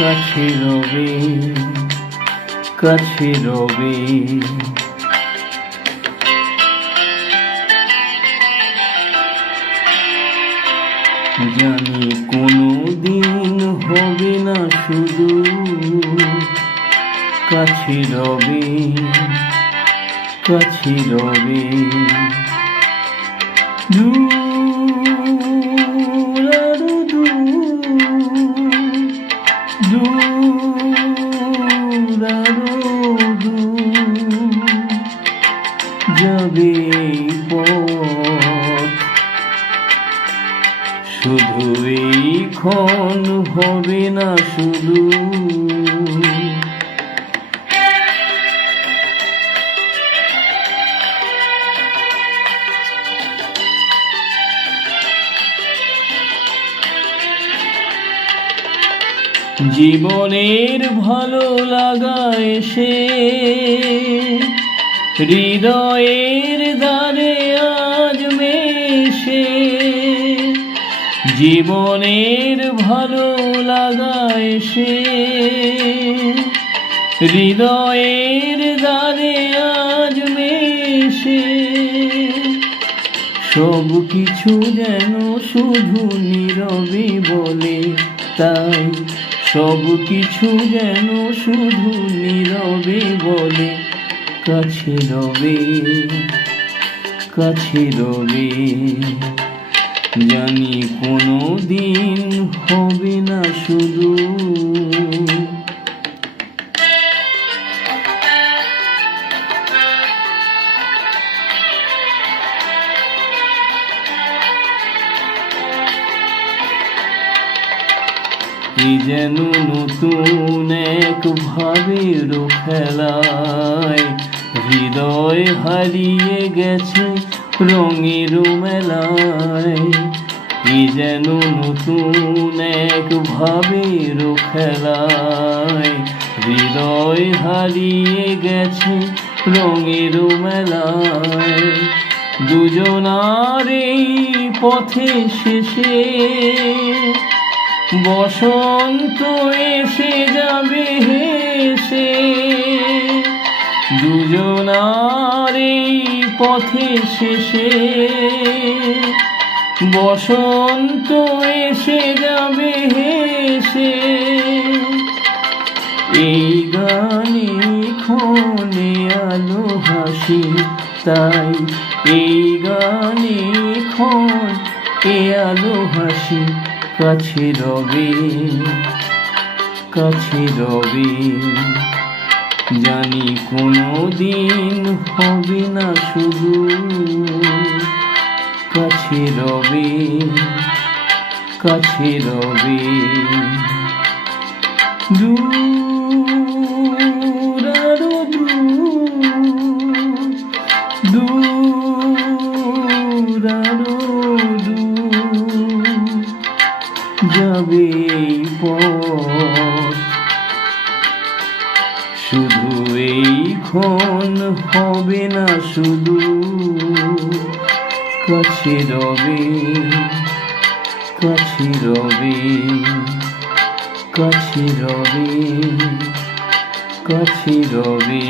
কাছে রবে, কাছে রবে। জানি কোনো দিন হবে না শুধু, কাছে রবে, কাছে রবে। দূর আরো দূর আরো দূর যাবে পথ, শুধু এইক্ষণ হবে না শুধু। জীবনের ভালো লাগা এসে হৃদয়ের দ্বারে আজ মেশে, জীবনের ভালো লাগা এসে হৃদয়ের দ্বারে আজ মেশে। সব কিছু যেন শুধু নীরবে বলে, তাই সব কিছু যেন শুধু নীরবে বলে, কাছে রবে, কাছে রবে। জানি কোনো দিন হবে না শুধু। এই যেন নতুন এক ভাবের খেলায় হৃদয় হারিয়ে গেছে রঙের মেলায়। এই যেন নতুন এক ভাবের খেলায় হৃদয় হারিয়ে গেছে রঙের মেলায়। দুজনার এই পথে শেষে বসন্ত এসে যাবে হেসে, দুজনার এই পথে শেষে বসন্ত এসে যাবে হেসে। এই গানে ক্ষণে আলো হাসি, তাই এই গানে ক্ষণ এ আলো হাসি, কাছে রবে, কাছে রবে। জানি কোনো দিন হবে না শুধু, কাছে রবে, কাছে রবে। দূর আরো দূর আরো যাবে পথ, শুধু এইক্ষণ হবে না শুধু। কাছে রবে, কাছে রবে, কাছে রবে, কাছে রবে।